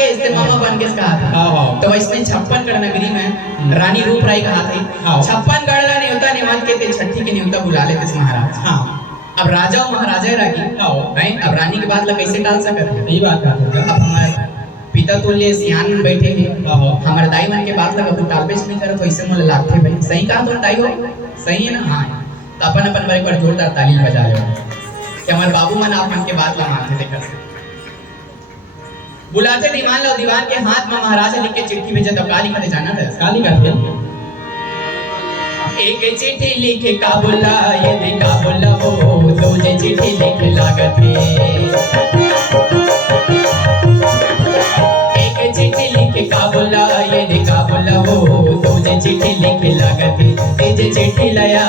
के इससे मामा बन के कहा था। तो इसमें 56गढ़ नगरी में रानी रूपराई कहा थी 56गढ़ ला न्योता निमंत्रण के ते छठी के न्योता बुला लेते महाराज। अब राजा और महाराजा रागी नहीं, अब रानी की बात ला कैसे टाल सकते हैं? यही बात है। अब हमारे पिता तुल्य सियान में बैठे हैं, हमारे दाई मन के बात ला कबू टालबे नहीं करे तो ऐसे मोले लागते भाई। सही कहा तुम दाई हो? सही है ना? हाँ, तो अपन अपन बारे पर जोरदार ताली बजा रहे हो कि हमारे बाबू मन आप मन के बात ला मानते थे कर बुलाते दीवान लो, दीवान के हाथ में महाराजा लिख के चिट्ठी भेजे तो काली कदे जाना था काली कर दिया। एक चिट्ठी लिखे काबुला ये दे काबुला वो तुझे चिट्ठी लिख लागत है। एक चिट्ठी लिखे काबुला ये दे काबुला वो तुझे चिट्ठी लिख लागत है। तेजे चिट्ठी लाया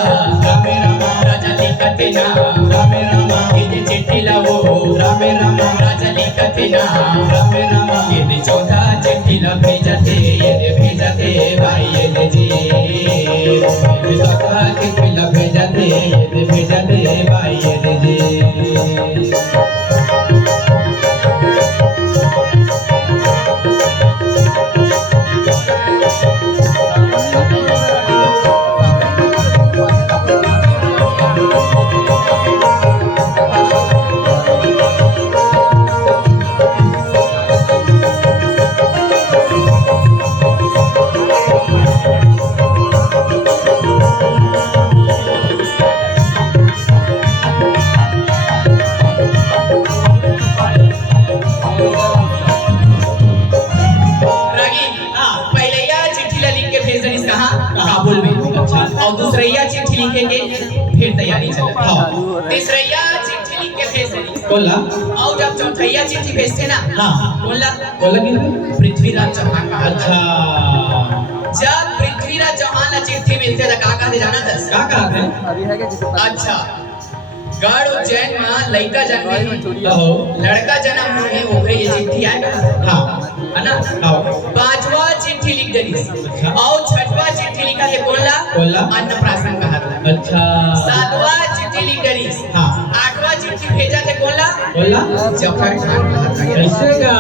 रामे रामा राजा लिखत ना रामे रामा। तेजे चिट्ठी लाओ रामे रामा राजा लिखत ना रामे रामा। ये दे चौथा चिट्ठी ला भेजते ये दे भेजते भाई ये दे जी। चौथा चिट्ठी ला भेजते ये दे भेजते भाई ये दे जी। और दूसरैया चिट्ठी लिखेंगे फिर तैयारी चले। तीसरैया चिट्ठी लिख के भेजनी बोला। और जब चौथैया चिट्ठी भेजते ना बोला कि पृथ्वीराज चौहान का। अच्छा, जब पृथ्वीराज चौहान ला चिट्ठी मिलते तो का कहते जाना था? का कहते? अच्छा, गढ़ उज्जैन में लड़का जन्मे लड़का जन्म हुए ओकरे ये चिट्ठी आएगा है ना। पांचवा चिट्ठी लिख देनी और छठवा चिट्ठी लिखा है बोला अन्नप्राशन कहा था। अच्छा, सातवा चिट्ठी लिख देनी आठवा चिट्ठी भेजा थे बोला जफर खान कहा था। कैसे का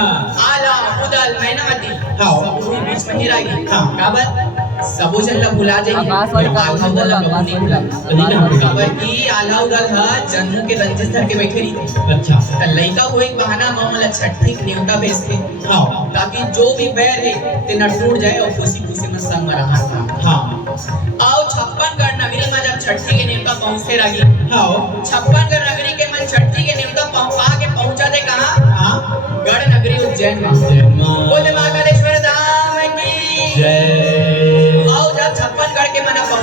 आला उदल मैना मती सब बीच में ही रह गई काबर सबो जन ला भुला जाई आला उदल ला कबू नहीं भुला काबर की आला उदल हा जन्मू के रंजिश धर के बैठे रही थी। अच्छा, त लइका होई बहाना मामला छठी के न्योता भेजते ताकि जो भी बैर है ते न टूट जाए और खुशी खुशी में संग में रहा था। आओ 56गढ़ नगरी में जब छठी के न्योता पहुंचते रही 56गढ़ नगरी के मन छठी के न्योता पहुंचा के पहुंचा दे कहां? गढ़ नगरी उज्जैन में। बोले